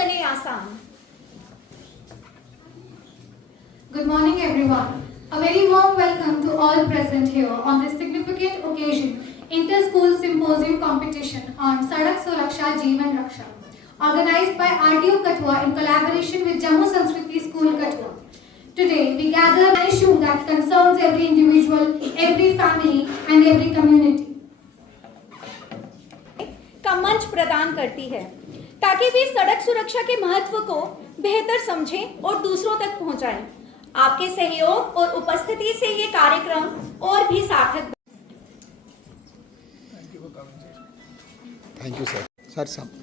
बने आसान। Good morning, everyone. A very warm welcome to all present here on this significant occasion, Inter-School Symposium Competition on Sadak Suraksha Jeevan Raksha, organized by RTO Katwa in collaboration with Jammu Sanskriti School Katwa. Today, we gather an issue that concerns every individual, every family, and every community. का मंच प्रदान करती है ताकि वे सड़क सुरक्षा के महत्व को बेहतर समझें और दूसरों तक पहुंचाएं। आपके सहयोग और उपस्थिति से ये कार्यक्रम और भी सार्थक। Thank you sir. सर सब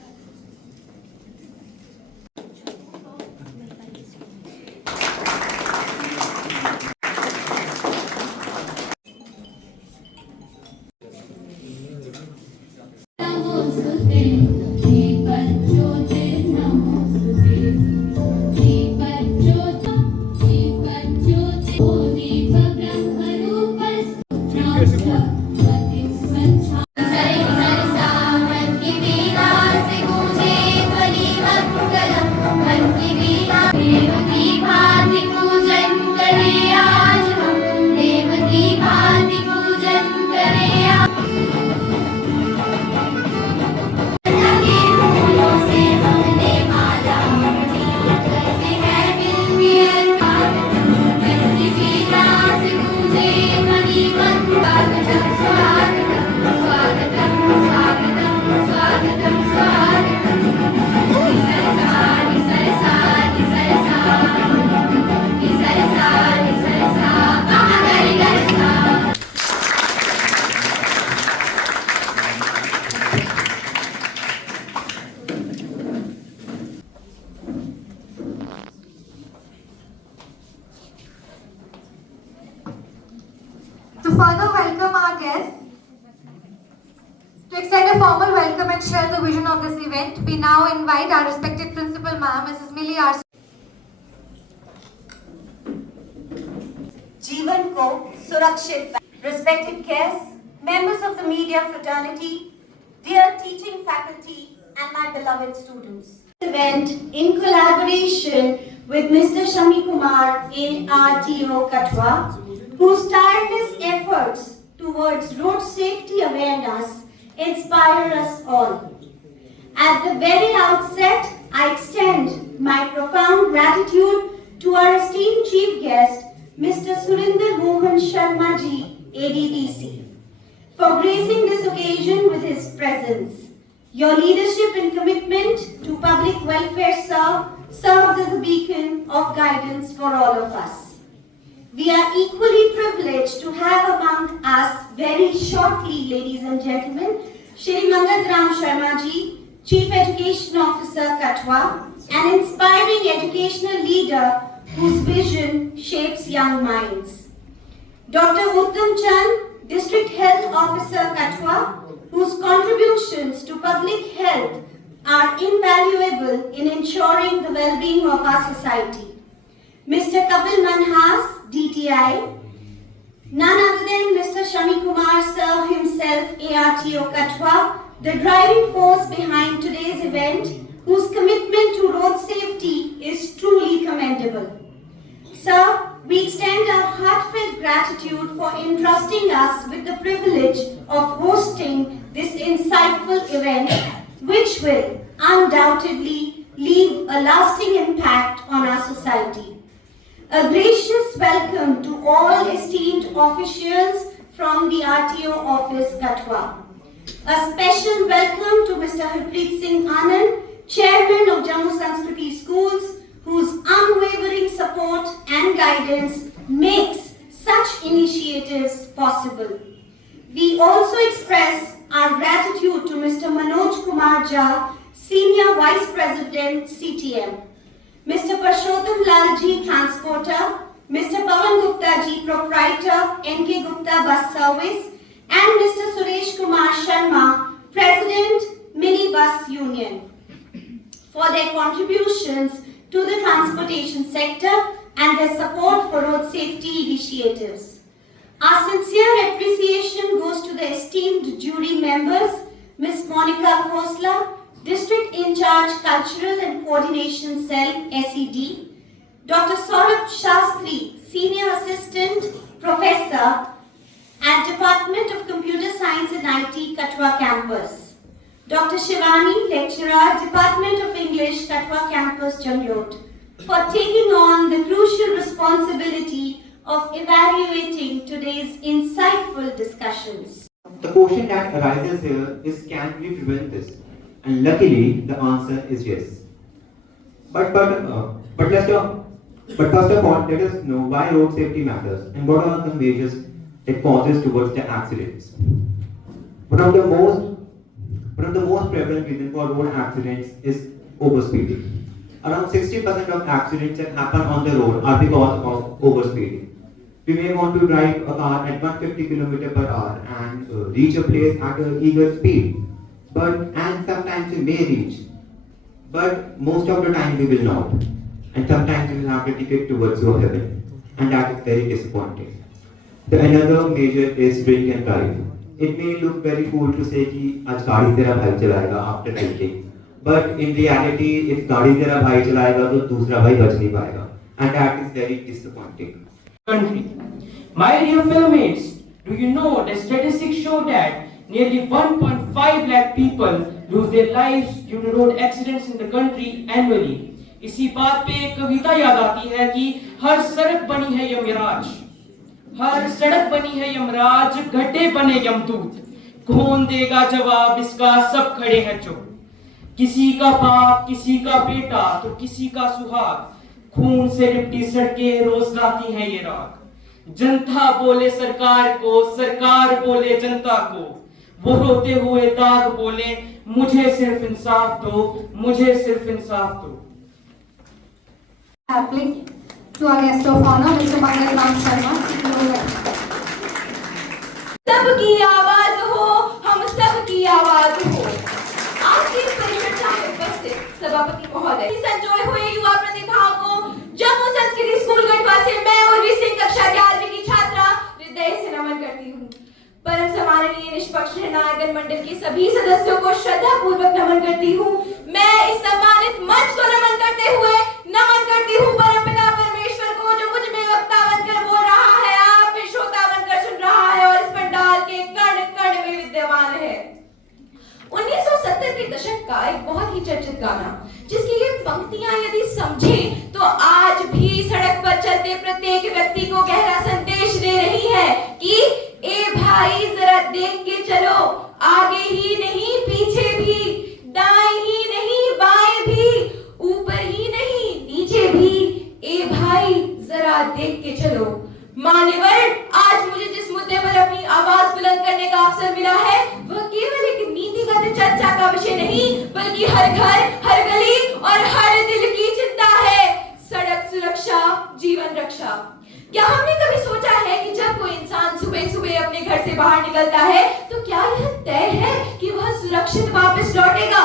To further welcome our guests, to extend a formal welcome and share the vision of this event, we now invite our respected principal ma'am, Mrs. Millie R. जीवन को सुरक्षित। Respected guests, members of the media fraternity, dear teaching faculty and my beloved students. Event in collaboration with Mr. Shami Kumar in RTO Katwa, whose tireless efforts towards road safety awareness inspire us all. At the very outset, I extend my profound gratitude to our esteemed chief guest, Mr. Surinder Mohan Sharma ji, ADDC, for gracing this occasion with his presence. Your leadership and commitment to public welfare serves as a beacon of guidance for all of us. We are equally privileged to have among us very shortly, ladies and gentlemen, Shri Mangat Ram Sharma ji, Chief Education Officer Katwa, an inspiring educational leader whose vision shapes young minds. Dr. Uttam Chand, District Health Officer Katwa, whose contributions to public health are invaluable in ensuring the well-being of our society. Mr. Kapil Manhas, DTI, none other than Mr. Shami Kumar Sir himself, ARTO Katwa, the driving force behind today's event, whose commitment to road safety is truly commendable. Sir, we extend our heartfelt gratitude for entrusting us with the privilege of hosting this insightful event, which will undoubtedly leave a lasting impact on our society. A gracious welcome to all esteemed officials from the RTO office, Katwa. A special welcome to Mr. Harpreet Singh Anand, Chairman of Jammu Sanskriti Schools, whose unwavering support and guidance makes such initiatives possible. We also express our gratitude to Mr. Manoj Kumar Jha, Senior Vice President, CTM, Mr. Parshottam Lalji, Transporter, Mr. Pawan Gupta ji, Proprietor, NK Gupta Bus Service, and Mr. Suresh Kumar Sharma, President, Mini Bus Union, for their contributions to the transportation sector and their support for road safety initiatives. Our sincere appreciation goes to the esteemed jury members, Ms. Monica Khosla, District In Charge Cultural and Coordination Cell, SED, Dr. Saurabh Shastri, Senior Assistant Professor at Department of Computer Science and IT, Katwa Campus, Dr. Shivani, Lecturer, Department of English, Katwa Campus, Janglot, for taking on the crucial responsibility of evaluating today's insightful discussions. The question that arises here is, can we prevent this? And luckily, the answer is yes. But first of all, let us know why road safety matters and what are the measures it causes towards the accidents. One of the most prevalent reasons for road accidents is overspeeding. Around 60% of accidents that happen on the road are because of overspeeding. We may want to drive a car at 150 km per hour and reach a place at an eager speed. And sometimes we may reach, but most of the time we will not. And sometimes we will have to take it towards your heaven, and that is very disappointing. The another measure is drink and drive. It may look very cool to say कि आज गाड़ी तेरा भाई चलाएगा after drinking, but in reality, if गाड़ी तेरा भाई चलाएगा तो दूसरा भाई बच नहीं पाएगा, and that is very disappointing. Country. My dear fellow-mates, do you know the statistics show that nearly 1.5 lakh people lose their lives due to road accidents in the country annually. इसी बात पे एक कविता याद आती है कि हर सड़क बनी है यमराज, हर सड़क बनी है यमराज, गड्ढे बने यमदूत, कौन देगा जवाब इसका, सब खड़े हैं चुप। किसी का बाप, किसी का बेटा तो किसी का सुहाग, खून से लिपटी सड़कें रोज गाती हैं ये राग। जनता बोले सरकार को, सरकार बोले जनता को, वो रोते हुए दाग बोले मुझे सिर्फ इंसाफ दो, मुझे सिर्फ इंसाफ दो। To our guest of honor, Mr. Mangal Ram Sharma. सबकी आवाज हो, हम सबकी आवाज हो। आज की इस परिचर्चा में उपस्थित सभापति महोदय, संजोए हुए युवा प्रतिभाओं को जम्मू संस्कृति स्कूल गढ़वा से मैं और वी सिंह कक्षा 11वीं की छात्रा हृदय से नमन करती हूँ। परम सम्माननीय निष्पक्ष निर्णायक मंडल के सभी सदस्यों को श्रद्धा पूर्वक नमन करती हूँ। मैं इस सम्मानित मंच को नमन करते हुए नमन करती हूँ परमपिता परमेश्वर को, जो मुझ में वक्ता बनकर बोल रहा है, आप में श्रोता बनकर सुन रहा है और इस पंडाल के कण कण में विद्यमान है। 1970 के दशक का एक बहुत ही चर्चित गाना, जिसकी ये पंक्तियां यदि समझें तो आज भी सड़क पर चलते प्रत्येक व्यक्ति को गहरा संदेश दे रही है कि ए भाई जरा देख के चलो, आगे ही नहीं पीछे भी, दाएं ही नहीं बाएं भी, ऊपर ही नहीं नीचे भी, ए भाई जरा देख के चलो। मान्यवर, आज मुझे जिस मुद्दे पर अपनी आवाज बुलंद करने का अवसर मिला है, वह केवल एक नीतिगत चर्चा का विषय नहीं, बल्कि हर घर, हर गली और हर दिल की चिंता है। सड़क सुरक्षा, जीवन रक्षा। क्या हमने कभी सोचा है कि जब कोई इंसान सुबह सुबह अपने घर से बाहर निकलता है, तो क्या यह तय है कि वह सुरक्षित वापस लौटेगा?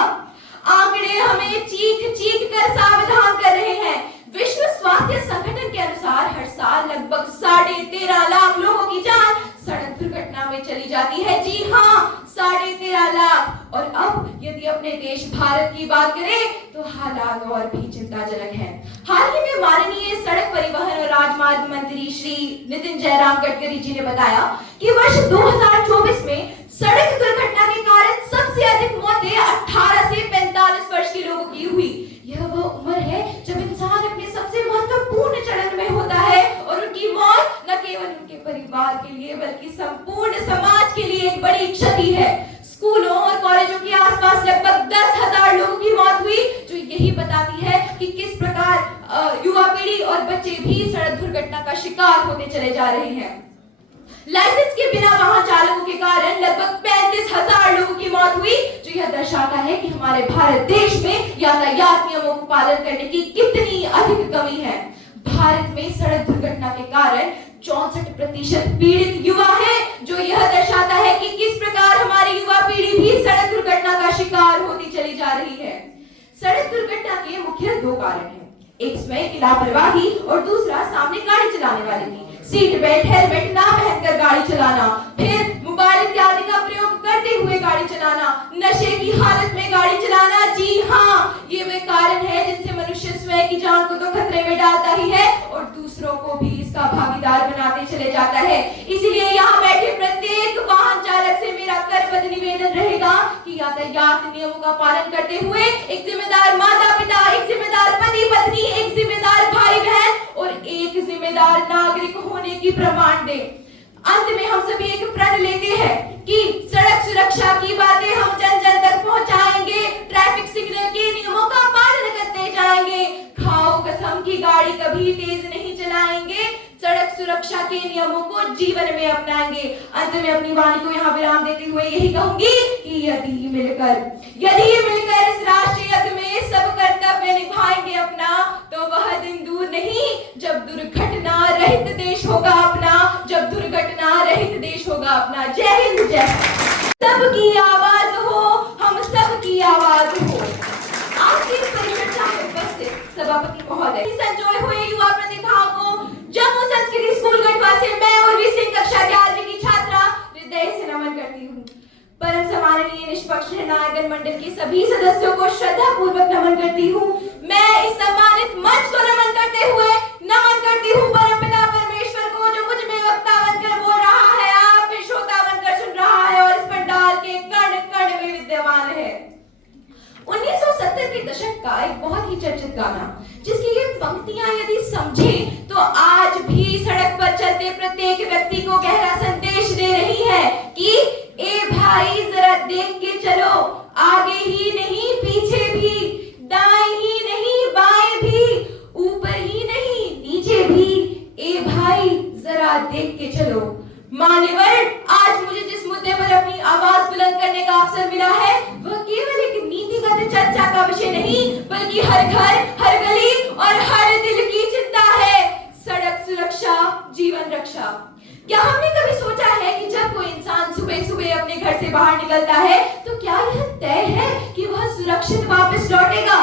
आंकड़े हमें चीख चीख कर सावधान कर रहे हैं। विश्व स्वास्थ्य संगठन के अनुसार हर साल लगभग 13.5 लाख लोगों की जान सड़क दुर्घटना में चली जाती है। जी हाँ, 13.5 लाख। और अब यदि अपने देश भारत की बात करें तो हालात और भी चिंताजनक हैं। हाल ही में माननीय सड़क परिवहन और राजमार्ग मंत्री श्री नितिन जयराम गडकरी जी ने बताया कि वर्ष 2024 में सड़क दुर्घटना के कारण सबसे अधिक मौतें 18 से 45 वर्ष के लोगों की हुई। यह वो उम्र है जब इंसान अपने सबसे महत्वपूर्ण चरण में होता है और उनकी मौत न केवल उनके परिवार के लिए बल्कि संपूर्ण समाज के लिए एक बड़ी क्षति है। स्कूलों और कॉलेजों के आसपास लगभग 10,000 लोगों की मौत हुई, जो यही बताती है कि किस प्रकार युवा पीढ़ी और बच्चे भी सड़क दुर्घटना का शिकार होते चले जा रहे हैं। लाइसेंस के बिना वाहन चालकों के कारण लगभग 35,000 लोगों की मौत हुई, जो यह दर्शाता है कि हमारे भारत देश में यातायात नियमों को पालन करने की कितनी अधिक कमी है। भारत में सड़क दुर्घटना के कारण 64% पीड़ित युवा हैं, जो यह दर्शाता है कि किस प्रकार हमारी युवा पीढ़ी भी सड़क दुर्घटना का शिकार होती चली जा रही है। सड़क दुर्घटना के मुख्य 2 कारण हैं, एक स्वयं की लापरवाही और दूसरा सामने गाड़ी चलाने वाले की। सीट बेल्ट, हेलमेट ना पहनकर गाड़ी चलाना, फिर मोबाइल इत्यादि का प्रयोग करते हुए गाड़ी चलाना, नशे की हालत में गाड़ी चलाना। है। इसलिए यहाँ बैठे प्रत्येक वाहन चालक से मेरा करबद्ध निवेदन रहेगा कि यातायात नियमों का पालन करते हुए एक जिम्मेदार माता पिता, एक जिम्मेदार पति पत्नी, एक जिम्मेदार भाई बहन और एक जिम्मेदार नागरिक होने की प्रमाण दे। अंत में हम सभी एक प्रण लेते हैं कि सड़क सुरक्षा की बातें हम जन जन तक पहुंचाएंगे, ट्रैफिक सिग्नल के नियमों का पालन करते जाएंगे, खाओ कसम की गाड़ी कभी तेज नहीं चलाएंगे, सड़क सुरक्षा के नियमों को जीवन में अपनाएंगे। अंत में अपनी वाणी को यहाँ विराम देते हुए यही कहूंगी कि यदि मिलकर इस राष्ट्रीय यज्ञ में सब कर्तव्य निभाएंगे अपना, तो वह दिन दूर नहीं जब दुर्घटना रहित देश होगा अपना, जब दुर्घटना रहित देश होगा अपना। जय हिंद, जय सबकी आवाज हो, हम सबकी आवाज हो। आज की परिचर्चा में उपस्थित सभापति महोदय, संजोए हुए युवा प्रतिभाओं को जम्मू संस्कृति स्कूल गढ़वा से मैं और वी सिंह कक्षा 11वीं की छात्रा हृदय से नमन करती हूँ। परम सम्माननीय निष्पक्ष निर्णायक मंडल के सभी सदस्यों को श्रद्धा पूर्वक नमन करती हूँ। मैं इस सम्मानित मंच को नमन करते हुए नमन करती हूँ परमपिता परमेश्वर को, जो मुझ में वक्ता बनकर बोल रहा है, आप में श्रोता बनकर सुन रहा है और इस पंडाल के कण कण में विद्यमान है। 1970 के दशक का एक बहुत ही चर्चित गाना, जिसकी ये पंक्तियां यदि समझे तो आज भी सड़क पर चलते प्रत्येक व्यक्ति को गहरा संदेश दे रही है कि ए भाई जरा देख के चलो, आगे ही नहीं पीछे भी, दाएं ही नहीं बाएं भी, ऊपर ही नहीं नीचे भी, ए भाई जरा देख के चलो। मान्यवर, आज मुझे जिस मुद्दे पर अपनी आवाज बुलंद करने का अवसर मिला है वह केवल एक नीतिगत चर्चा का विषय नहीं, बल्कि हर घर, हर गली और हर दिल की चिंता है। सड़क सुरक्षा, जीवन रक्षा। क्या हमने कभी सोचा है कि जब कोई इंसान सुबह सुबह अपने घर से बाहर निकलता है तो क्या यह तय है कि वह सुरक्षित वापस लौटेगा?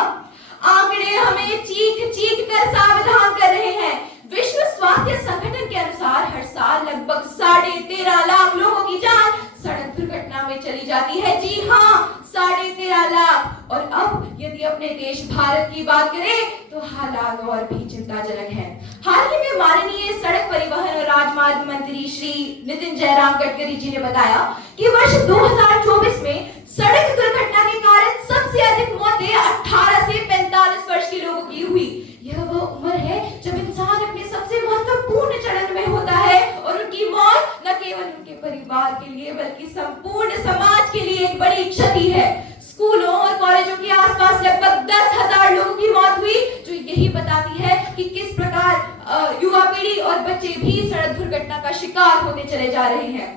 आंकड़े हमें चीख चीख कर सावधान कर रहे हैं। विश्व स्वास्थ्य संगठन के अनुसार हर साल लगभग 13.5 लाख लोगों की जान सड़क दुर्घटना में चली जाती है। जी हाँ, 13.5 लाख। और अब यदि अपने देश भारत की बात करें तो हालात और भी चिंताजनक हैं। हाल ही में माननीय सड़क परिवहन और राजमार्ग मंत्री श्री नितिन जयराम गडकरी जी ने बताया कि वर्ष 2024 में सड़क दुर्घटना के कारण सबसे अधिक मौतें 18 से 45 वर्ष के लोगों की हुई। यह वह उम्र है जब इंसान अपने सबसे महत्वपूर्ण चरण में होता है और उनकी मौत न केवल उनके परिवार के लिए बल्कि संपूर्ण समाज के लिए एक बड़ी क्षति है। स्कूलों और कॉलेजों के आसपास लगभग 10,000 लोगों की मौत हुई, जो यही बताती है कि किस प्रकार युवा पीढ़ी और बच्चे भी सड़क दुर्घटना का शिकार होते चले जा रहे हैं।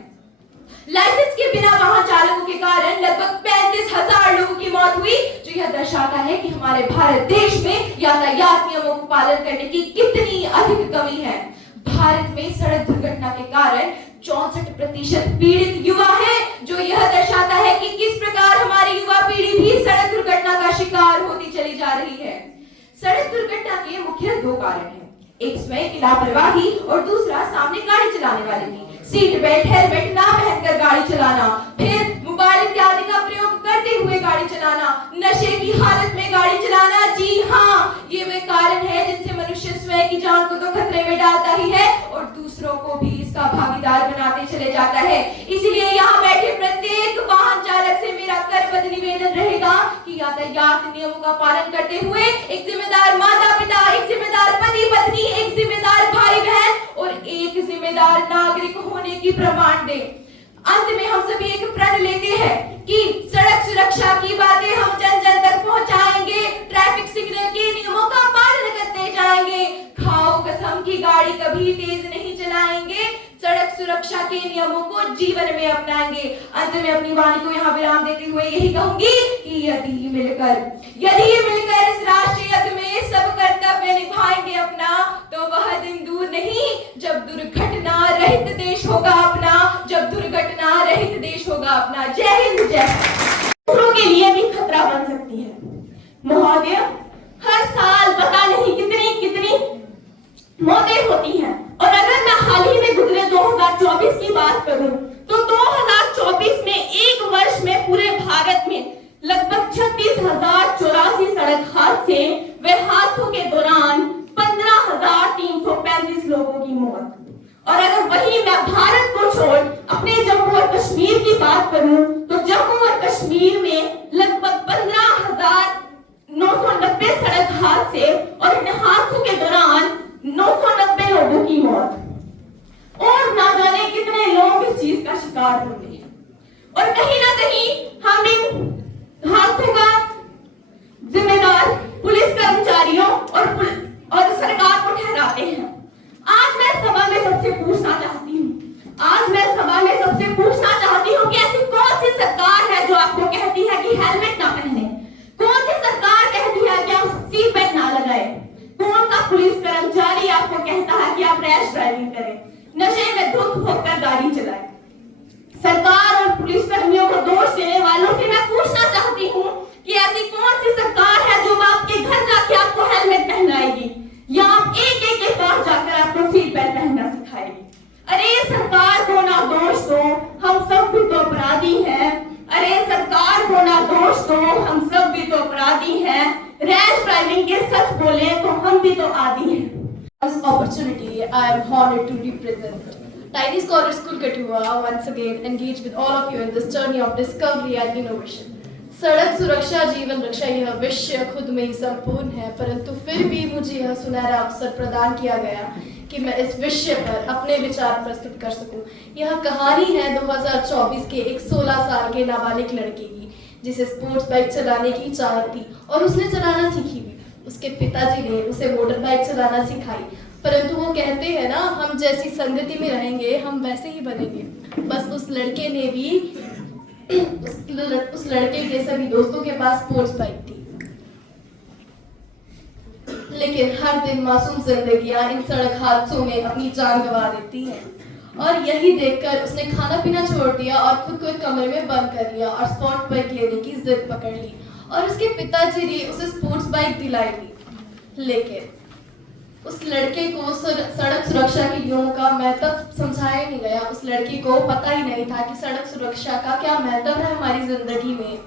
लाइसेंस के बिना वाहन चालकों के कारण लगभग 35,000 लोगों की मौत हुई, जो यह दर्शाता है कि हमारे भारत देश में यातायात नियमों को पालन करने की कितनी अधिक कमी है। भारत में सड़क दुर्घटना के कारण 64% पीड़ित युवा हैं, जो यह दर्शाता है कि किस प्रकार हमारी युवा पीढ़ी भी सड़क दुर्घटना का शिकार होती चली जा रही है। सड़क दुर्घटना के मुख्य 2 कारण हैं, एक स्वयं की लापरवाही और दूसरा सामने गाड़ी चलाने वाले की। सीट बेल्ट, हेलमेट ना पहनकर गाड़ी चलाना, फिर मोबाइल इत्यादि का प्रयोग करते हुए गाड़ी चलाना, नशे की हालत में गाड़ी चलाना। जी हाँ, ये वे कारण है जिनसे मनुष्य स्वयं की जान को तो खतरे में डालता ही है और दूसरों को भी इसका भागीदार बनाते चले जाता है। इसलिए यहाँ बैठे प्रत्येक वाहन चालक से मेरा करबद्ध निवेदन रहेगा कि यातायात नियमों का पालन करते हुए एक जिम्मेदार माता पिता, एक जिम्मेदार पति पत्नी, एक जिम्मेदार भाई बहन और एक जिम्मेदार नागरिक होने की प्रमाण दे। अंत में हम सभी एक प्रण लेते हैं कि सड़क सुरक्षा की बातें हम जन जन तक पहुंचाएंगे, ट्रैफिक सिग्नल के नियमों का पालन करते जाएंगे, खाओ कसम की गाड़ी कभी तेज नहीं चलाएंगे, सड़क सुरक्षा के नियमों को जीवन में अपनाएंगे। अंत में अपनी वाणी को यहाँ विराम देते हुए यही कहूंगी कि यदि मिलकर इस राष्ट्रीय यज्ञ में सब कर्तव्य निभाएंगे अपना, तो वह दिन दूर नहीं जब दुर्घटना रहित देश होगा अपना, जब दुर्घटना रहित देश होगा अपना। जय हिंद, जय। दूसरों के लिए भी खतरा बन सकती है। महोदय, हर साल पता नहीं कितनी मौतें होती हैं और अगर मैं हाल ही में गुजरे 2024 की बात करूं तो 2024 में एक वर्ष में पूरे भारत में लगभग 36,084 सड़क हादसे व हादसों के दौरान 15,335 लोगों की मौत। और अगर वही मैं भारत को छोड़ अपने जम्मू और कश्मीर की बात करूं तो जम्मू और कश्मीर में लगभग 15,990 सड़क हादसे और इन हादसों के दौरान 990 लोगों की मौत और ना जाने कितने लोग इस चीज का शिकार होंगे। और कहीं ना कहीं हम इन हादसों का जिम्मेदार पुलिस कर्मचारियों और सरकार को ठहराते हैं। आज मैं सभा में सबसे पूछना चाहती हूँ कि ऐसी कौन सी सरकार है जो आपको कहती है कि हेलमेट ना पहने? कौन सी सरकार कहती है कि आप सीट बेल्ट ना लगाए? कौन सा पुलिस कर्मचारी आपको कहता है कि आप रैश ड्राइविंग करें, नशे में धुत होकर गाड़ी चलाएं? सरकार और पुलिस कर्मियों को दोष देने वालों से मैं पूछना चाहती हूँ कि ऐसी कौन सी सरकार है जो आपके घर जाके आपको हेलमेट पहनाएगी या आप एक एक के पास जाकर आपको सीट बेल्ट पहनना सिखाएगी? अरे सरकार को ना दोष दो, हम सब भी तो अपराधी हैं। अरे सरकार को ना दोष दो, हम सब भी तो अपराधी हैं। रैश ड्राइविंग के सच बोले तो हम भी तो आदी हैं। This opportunity, I am honored to represent Tiny Scholar School Kathua once again engage with all of you in this journey of discovery and innovation. सड़क सुरक्षा जीवन रक्षा यह विषय खुद में ही संपूर्ण है, परंतु फिर भी मुझे यह सुनहरा अवसर प्रदान किया गया कि मैं इस विषय पर अपने विचार प्रस्तुत कर सकूं। यह कहानी है 2024 के एक 16 साल के नाबालिग लड़के की जिसे स्पोर्ट्स बाइक चलाने की चाहत थी और उसने चलाना सीखी भी। उसके पिताजी ने उसे मोटर बाइक चलाना सिखाई, परंतु वो कहते हैं ना, हम जैसी संगति में रहेंगे हम वैसे ही बनेंगे। बस उस लड़के ने भी उस लड़के के सभी दोस्तों के पास स्पोर्ट्स बाइक थी, लेकिन हर दिन मासूम जिंदगियां इन सड़क हादसों में अपनी जान गंवा देती हैं। और यही देखकर उसने खाना पीना छोड़ दिया और खुद को एक कमरे में बंद कर लिया और स्पोर्ट्स बाइक लेने की जिद पकड़ ली और उसके पिताजी ने उसे स्पोर्ट्स बाइक दिलाई दी। लेकिन उस लड़के को सड़क सुरक्षा के नियमों का महत्व समझाया नहीं गया। उस लड़के को पता ही नहीं था कि सड़क सुरक्षा का क्या महत्व है हमारी जिंदगी में।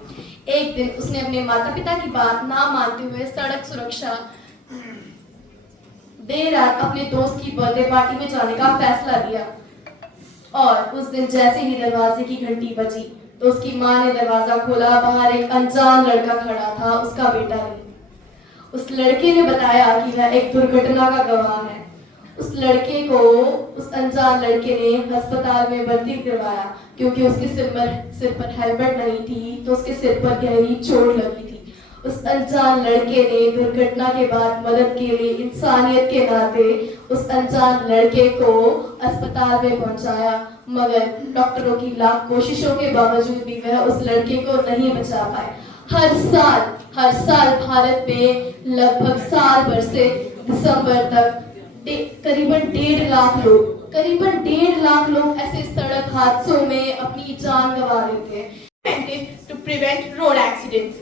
एक दिन उसने अपने माता पिता की बात ना मानते हुए सड़क सुरक्षा देर रात अपने दोस्त की बर्थडे पार्टी में जाने का फैसला लिया। और उस दिन जैसे ही दरवाजे की घंटी बजी तो उसकी माँ ने दरवाजा खोला। बाहर एक अनजान लड़का खड़ा था, उसका बेटा नहीं। उस लड़के ने बताया कि वह एक दुर्घटना का गवाह है। उस लड़के को उस अनजान लड़के ने अस्पताल में भर्ती करवाया क्योंकि उसके सिर पर हेलमेट नहीं थी तो उसके सिर पर गहरी चोट लगी थी। उस अनजान लड़के ने दुर्घटना के बाद मदद के लिए इंसानियत के नाते उस अनजान लड़के को अस्पताल में पहुंचाया, मगर डॉक्टरों की लाख कोशिशों के बावजूद भी वह उस लड़के को नहीं बचा पाए। हर साल भारत में लगभग साल भर से दिसंबर तक करीबन 1.5 लाख लोग ऐसे सड़क हादसों में अपनी जान गंवा देते हैं। To prevent road accidents.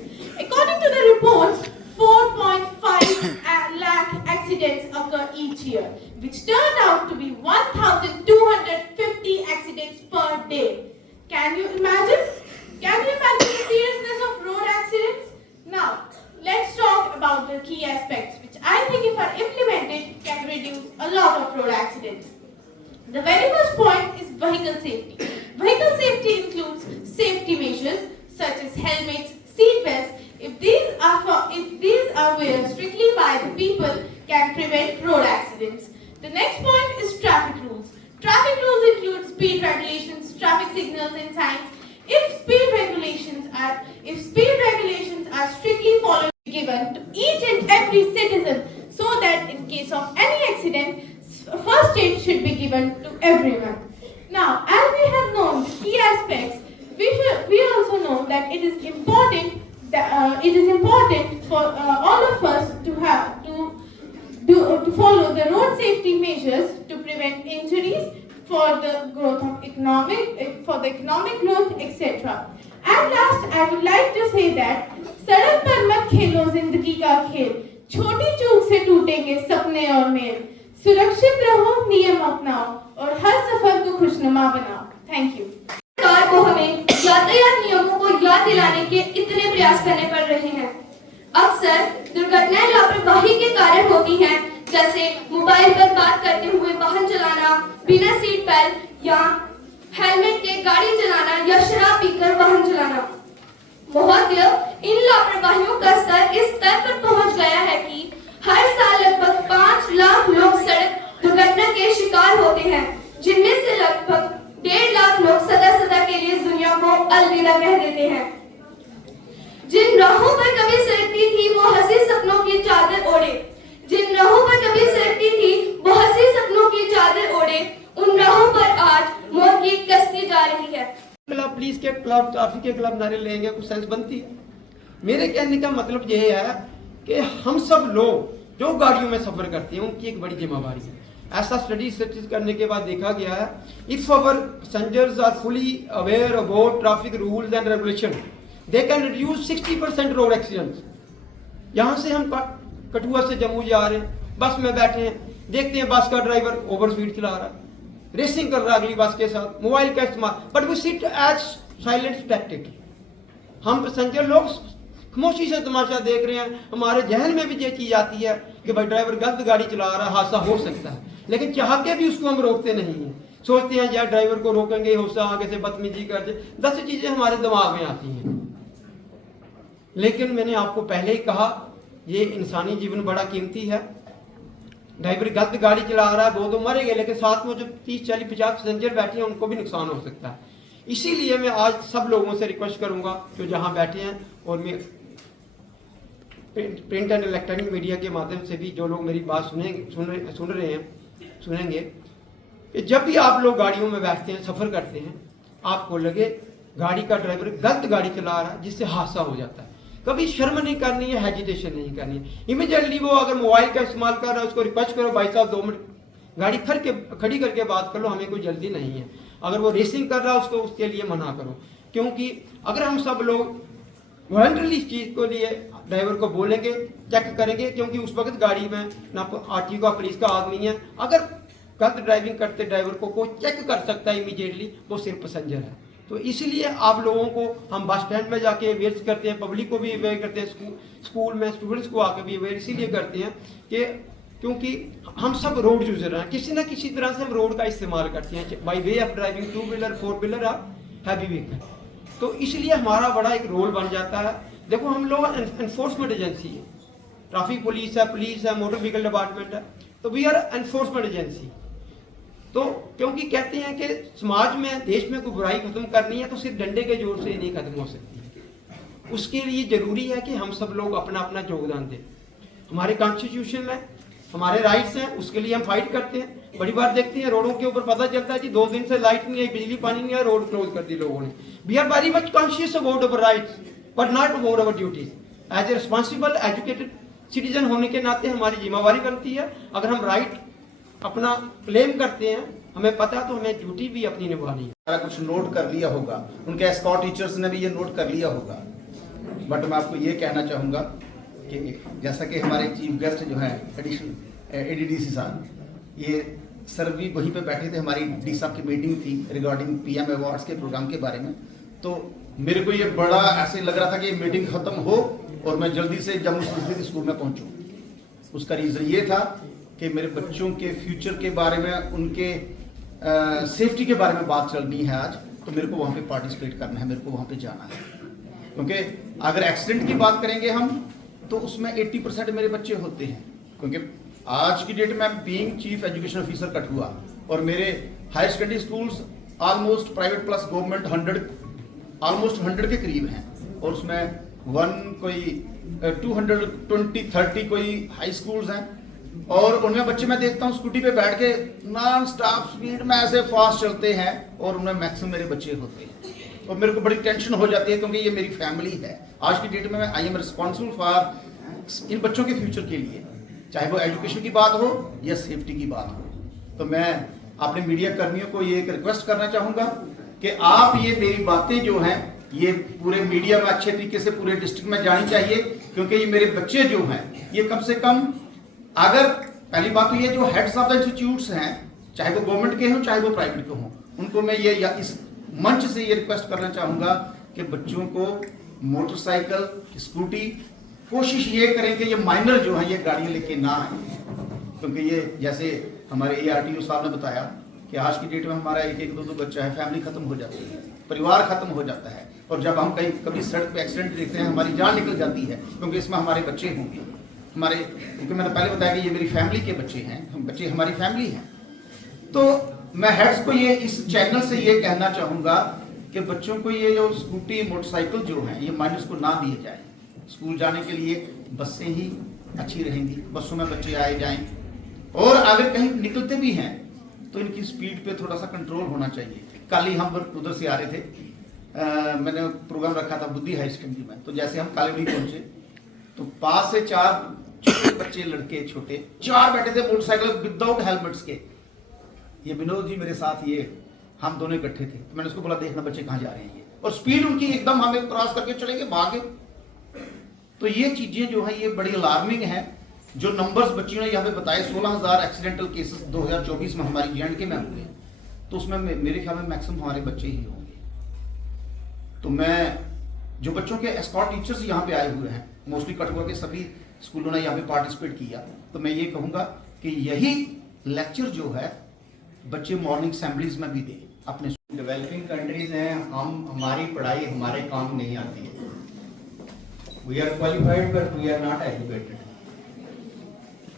According to the reports, 4.5 lakh accidents occur each year, which turned out to be 1,250 accidents per day. Can you imagine? Can you imagine the seriousness of road accidents? Now, let's talk about the key aspects which I think if are implemented can reduce a lot of road accidents. The very first point is vehicle safety. Vehicle safety includes safety measures such as helmets, seat belts. If these are wear strictly by the people can prevent road accidents. The next point is traffic rules. Traffic rules include speed regulations, traffic signals and signs. If speed regulations are strictly followed, given to each and every citizen so that in case of any accident, first aid should be given to everyone. Now, as we have known the key aspects, we also know that it is important for all of us to follow the road safety measures to prevent injuries, for the economic growth, etc. And last, I would like to say that सड़क पर मत खेलो जिंदगी का खेल, छोटी चूक से टूटेंगे सपने और मेल। सुरक्षित रहो, नियम अपनाओ और हर सफर को खुशनुमा बनाओ। Thank you. सरकार को हमें यातायात नियमों को याद दिलाने के इतने प्रयास करने पड़ रहे हैं। अक्सर दुर्घटनाएं लापरवाही के कारण होती हैं, जैसे मोबाइल पर बात करते हुए वाहन चलाना, बिना सीट बेल्ट या हेलमेट के गाड़ी चलाना या शराब पीकर वाहन चलाना। महोदय, इन लापरवाहियों का स्तर इस स्तर पर पहुंच गया है कि हर साल लगभग 5 लाख लोग सड़क दुर्घटना के शिकार होते हैं, जिनमें से लगभग 1.5 लाख लोग सदा के लिए इस दुनिया को अलविदा कह देते हैं। जिन राहों पर कभी सड़कती थी वो हंसी सपनों की चादर ओढ़े, जिन राहों पर कभी सड़कती थी वो हंसी सपनों की चादर ओढ़े, उन राहों पर आज मौत की कश्ती जा रही है। खिलाफ, पुलिस के खिलाफ, ट्रैफिक के खिलाफ नारे लेंगे, कुछ सेंस बनती है। मेरे कहने का मतलब यह है कि हम सब लोग जो गाड़ियों में सफर करते हैं उनकी एक बड़ी जिम्मेदारी है। ऐसा स्टडीज करने के बाद देखा गया है, if our passengers are fully aware about traffic rules and regulation, they can reduce 60% road accidents. यहाँ से हम कठुआ से जम्मू जा रहे हैं, बस में बैठे हैं, देखते हैं बस का ड्राइवर ओवर स्पीड चला रहा है, रेसिंग कर रहा है अगली बस के साथ, मोबाइल का इस्तेमाल, but we sit as silent spectator. हम पैसेंजर लोग खामोशी से तमाशा देख रहे हैं। हमारे जहन में भी ये चीज आती है कि भाई ड्राइवर गलत गाड़ी चला रहा है, हादसा हो सकता है, लेकिन चाह के भी उसको हम रोकते नहीं हैं। सोचते हैं यार ड्राइवर को रोकेंगे, हो सकता आगे से बदतमीजी कर दे, 10 चीजें हमारे दिमाग में आती हैं। लेकिन मैंने आपको पहले ही कहा, ये इंसानी जीवन बड़ा कीमती है। ड्राइवर गलत गाड़ी चला रहा है, वो तो मरेंगे, लेकिन साथ में जो 30, 40, 50 पैसेंजर बैठे हैं उनको भी नुकसान हो सकता है। इसीलिए मैं आज सब लोगों से रिक्वेस्ट करूंगा जो जहां बैठे हैं, और मैं प्रिंट एंड इलेक्ट्रॉनिक मीडिया के माध्यम से भी जो लोग मेरी बात सुनेंगे कि जब भी आप लोग गाड़ियों में बैठते हैं, सफ़र करते हैं, आपको लगे गाड़ी का ड्राइवर गलत गाड़ी चला रहा है जिससे हादसा हो जाता है, कभी शर्म नहीं करनी है, हेजिटेशन नहीं करनी है। इमीडिएटली वो अगर मोबाइल का इस्तेमाल कर रहा है, उसको रिक्वेस्ट करो, भाई साहब 2 मिनट गाड़ी खड़ी करके बात कर लो, हमें कोई जल्दी नहीं है। अगर वो रेसिंग कर रहा है उसको उसके लिए मना करो, क्योंकि अगर हम सब लोग वॉलंटरली इस चीज़ को लिए ड्राइवर को बोलेंगे, चेक करेंगे, क्योंकि उस वक्त गाड़ी में ना आरटीओ का पुलिस का आदमी है, अगर गलत ड्राइविंग करते ड्राइवर को कोई चेक कर सकता है इमीडिएटली, वो सिर्फ पैसेंजर है। तो इसलिए आप लोगों को हम बस स्टैंड में जाके अवेयर करते हैं, पब्लिक को भी अवेयर करते हैं, स्कूल में स्टूडेंट्स को आके भी अवेयर इसीलिए करते हैं कि क्योंकि हम सब रोड यूजर हैं, किसी ना किसी तरह से हम रोड का इस्तेमाल करते हैं, by way of driving 2 wheeler 4 wheeler और हैवी व्हीकल। तो इसलिए हमारा बड़ा एक रोल बन जाता है। देखो हम लोग एनफोर्समेंट एजेंसी है, ट्रैफिक पुलिस है, मोटर व्हीकल डिपार्टमेंट है, तो वी आर एनफोर्समेंट एजेंसी। तो क्योंकि कहते हैं कि समाज में, देश में कोई बुराई खत्म करनी है तो सिर्फ डंडे के जोर से नहीं खत्म हो सकती। उसके लिए जरूरी है कि हम सब लोग अपना अपना योगदान दें। हमारे कॉन्स्टिट्यूशन में हमारे राइट्स हैं, उसके लिए हम फाइट करते हैं। बड़ी बार देखते हैं रोडों के ऊपर पता चलता है कि 2 दिन से लाइट नहीं है, बिजली पानी नहीं है, रोड क्लोज कर दी लोगों ने। We are very much conscious about our rights but not about our duties. As a responsible educated citizen होने के नाते हमारी जिम्मेवारी बनती है, अगर हम राइट अपना क्लेम करते हैं, हमें पता तो हमें ड्यूटी भी अपनी निभानी है। सारा कुछ नोट कर लिया होगा, उनके एस्कॉर्ट टीचर्स ने भी ये नोट कर लिया होगा, बट मैं आपको ये कहना चाहूँगा कि जैसा कि हमारे चीफ गेस्ट जो हैं एडीडीसी साहब, ये सर भी वहीं पे बैठे थे, हमारी डी साहब की मीटिंग थी रिगार्डिंग पीएम अवार्ड्स के प्रोग्राम के बारे में। तो मेरे को ये बड़ा ऐसे लग रहा था कि ये मीटिंग खत्म हो और मैं जल्दी से जम्मू संस्कृति स्कूल में पहुंचूं। उसका रीज़न ये था कि मेरे बच्चों के फ्यूचर के बारे में, उनके सेफ्टी के बारे में बात चलनी है आज, तो मेरे को वहाँ पे पार्टिसिपेट करना है, मेरे को वहाँ पे जाना है। क्योंकि अगर एक्सीडेंट की बात करेंगे हम तो उसमें 80% मेरे बच्चे होते हैं, क्योंकि आज की डेट में being chief education officer Kathua और मेरे higher secondary schools almost private plus government 100 के करीब हैं, और उसमें 220-30 कोई हाई स्कूल्स हैं, और उनमें बच्चे मैं देखता हूँ स्कूटी पे बैठ के नॉन स्टॉप स्पीड में ऐसे फास्ट चलते हैं, और उनमें मैक्सिमम मेरे बच्चे होते हैं, और मेरे को बड़ी टेंशन हो जाती है क्योंकि ये मेरी फैमिली है। आज की डेट में मैं I am responsible for in बच्चों के फ्यूचर के लिए, चाहे वो एजुकेशन की बात हो या सेफ्टी की बात हो। तो मैं अपने मीडिया कर्मियों को ये एक रिक्वेस्ट करना चाहूँगा कि आप ये मेरी बातें जो हैं ये पूरे मीडिया में अच्छे तरीके से पूरे डिस्ट्रिक्ट में जानी चाहिए, क्योंकि ये मेरे बच्चे जो हैं ये कम से कम, अगर पहली बात तो ये जो हेड्स ऑफ द इंस्टीट्यूट्स हैं, चाहे वो गवर्नमेंट के हों चाहे वो प्राइवेट के हों, उनको मैं ये या इस मंच से ये रिक्वेस्ट करना चाहूँगा कि बच्चों को मोटरसाइकिल, स्कूटी, कोशिश ये करें कि ये माइनर जो है ये गाड़ियाँ लेके ना आए, क्योंकि ये जैसे हमारे ARTO साहब ने बताया कि आज की डेट में हमारा एक एक दो बच्चा है, फैमिली खत्म हो जाती है, परिवार खत्म हो जाता है। और जब हम कभी सड़क पे एक्सीडेंट देखते हैं, हमारी जान निकल जाती है, क्योंकि इसमें हमारे बच्चे होंगे, हमारे, क्योंकि मैंने पहले बताया कि ये मेरी फैमिली के बच्चे हैं, हम बच्चे हमारी फैमिली हैं। तो मैं हेड्स को ये इस चैनल से ये कहना चाहूँगा कि बच्चों को ये जो स्कूटी मोटरसाइकिल जो हैं, ये माइनस को ना दिए जाए। स्कूल जाने के लिए बसें ही अच्छी रहेंगी, बसों में बच्चे आए जाएं, और अगर कहीं निकलते भी हैं तो इनकी स्पीड पे थोड़ा सा कंट्रोल होना चाहिए। कल ही हम उधर से आ रहे थे, मैंने प्रोग्राम रखा था बुद्धि हाई सेकेंडरी में, तो जैसे हम कालीबड़ी पहुंचे तो पास से 4 छोटे बच्चे, लड़के छोटे, 4 बैठे थे मोटरसाइकिल विदाउट हेलमेट्स के। ये विनोद जी मेरे साथ, ये हम दोनों इकट्ठे थे। तो मैंने उसको बोला देखना बच्चे कहाँ जा रहे हैं, ये और स्पीड उनकी एकदम हमें क्रॉस करके चलेंगे, भागे। तो ये चीजें जो है ये बड़ी अलार्मिंग है। जो नंबर्स बच्चियों ने यहाँ पे बताए, 16,000 एक्सीडेंटल केसेस 2024 में हमारी JNK में हुए, तो उसमें मेरे ख्याल में मैक्सिमम हमारे बच्चे ही होंगे। तो मैं जो बच्चों के एस्कॉर्ट टीचर्स यहाँ पे आए हुए हैं, मोस्टली कठुआ के सभी स्कूलों ने यहाँ पे पार्टिसिपेट किया, तो मैं ये कहूँगा कि यही लेक्चर जो है बच्चे मॉर्निंग असेंबलीज में भी दें अपने। डेवलपिंग कंट्रीज हैं, हमारी पढ़ाई हमारे काम नहीं आती है। We are qualified but we are not educated.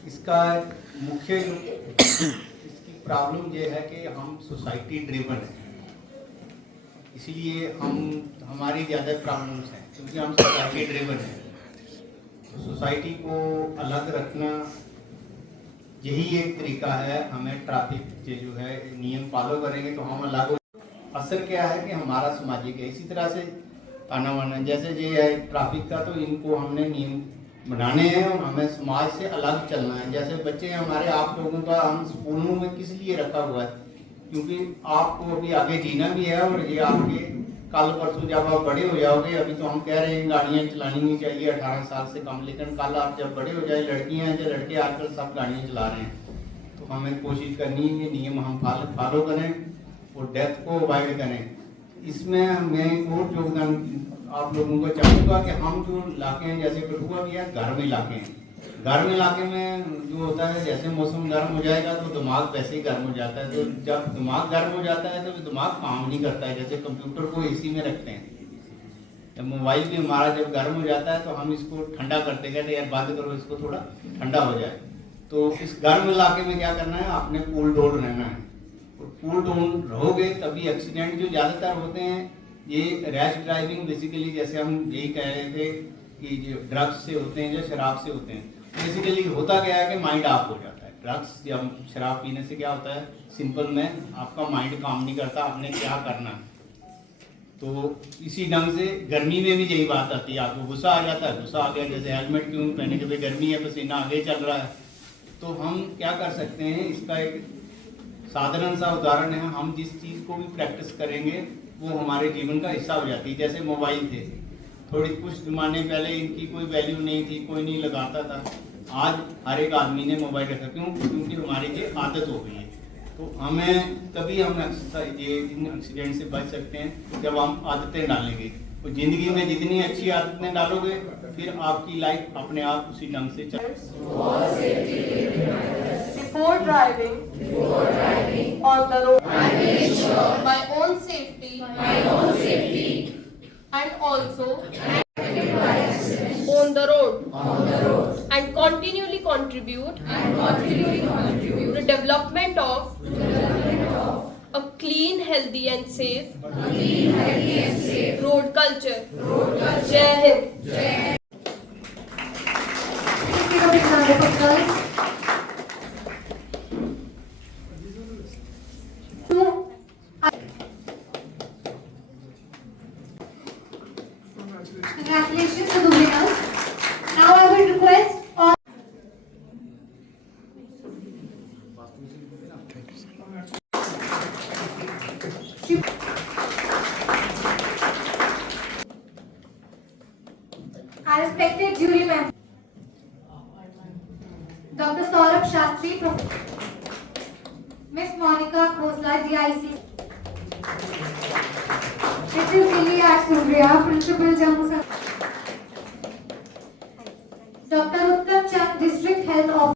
इसका मुख्य इसकी प्रॉब्लम ये है कि हम सोसाइटी ड्रिवन है, इसीलिए हमारी ज़्यादा प्रॉब्लम्स हैं, क्योंकि हम सोसाइटी ड्रिवन है। तो सोसाइटी को अलग रखना यही एक तरीका है। हमें ट्रैफिक के जो है नियम फॉलो करेंगे तो हम अलग हो। असर क्या है कि हमारा सामाजिक है। इसी तरह से ताना वाना जैसे ये है ट्रैफिक का, तो इनको हमने नियम बनाने हैं और हमें समाज से अलग चलना है। जैसे बच्चे हमारे, आप लोगों का हम स्कूलों में किस लिए रखा हुआ है, क्योंकि आपको अभी आगे जीना भी है, और ये आपके कल परसों जब आप बड़े हो जाओगे, अभी तो हम कह रहे हैं गाड़ियाँ चलानी नहीं चाहिए 18 साल से कम, लेकिन कल आप जब बड़े हो जाए, लड़कियाँ हैं जो लड़के आजकल सब गाड़ियाँ चला रहे हैं, तो हमें कोशिश करनी है कि नियम हम फॉलो करें और डेथ को अवॉइड करें। इसमें मैं और योगदान आप लोगों को चाहूँगा कि हम जो इलाके हैं, जैसे कठुआ भी है, गर्म इलाके हैं। गर्म इलाके में जो होता है, जैसे मौसम गर्म हो जाएगा तो दिमाग वैसे ही गर्म हो जाता है। तो जब दिमाग गर्म हो जाता है तो दिमाग काम नहीं करता है। जैसे कंप्यूटर को AC में रखते हैं, जब मोबाइल भी हमारा जब गर्म हो जाता है तो हम इसको ठंडा करते कहते यार बंद करो, इसको थोड़ा ठंडा हो जाए। तो इस गर्म इलाके में क्या करना है, आपने कूल डाउन रहना है। कूल डाउन रहोगे तभी एक्सीडेंट जो ज़्यादातर होते हैं ये रैश ड्राइविंग, बेसिकली जैसे हम यही कह रहे थे कि जो ड्रग्स से होते हैं, जो शराब से होते हैं, बेसिकली होता क्या है कि माइंड ऑफ हो जाता है। ड्रग्स या शराब पीने से क्या होता है, सिंपल में आपका माइंड काम नहीं करता, आपने क्या करना। तो इसी ढंग से गर्मी में भी यही बात आती है, आपको गुस्सा आ जाता है, गुस्सा आ गया, जैसे हेलमेट क्यों पहने के, गर्मी है, पसीना आगे चल रहा है। तो हम क्या कर सकते हैं, इसका एक साधारण सा उदाहरण है, हम जिस चीज़ को भी प्रैक्टिस करेंगे वो हमारे जीवन का हिस्सा हो जाती है। जैसे मोबाइल थे, थोड़ी कुछ ज़माने पहले इनकी कोई वैल्यू नहीं थी, कोई नहीं लगाता था। आज हर एक आदमी ने मोबाइल रखा, क्यों? क्योंकि हमारी ये आदत हो गई है। तो हमें तभी हम ये इन एक्सीडेंट से बच सकते हैं जब हम आदतें डालेंगे। तो ज़िंदगी में जितनी अच्छी आदतें डालोगे, फिर आपकी लाइफ अपने आप उसी ढंग से Before driving on the road, I make sure my own safety and also on the road and continually contribute to the development of a clean, healthy and safe road culture. Jai Hind. Congratulations to the winners. Now I will request all. Our respected jury member, Dr. Saurabh Shastri, Miss Monica Khosla, DIC. Mrs. Ilya Surya, Principal Jammu. Dr. Uttam Chand, District Health Officer.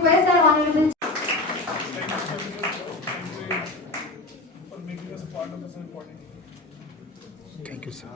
request our honorable Thank you, sir.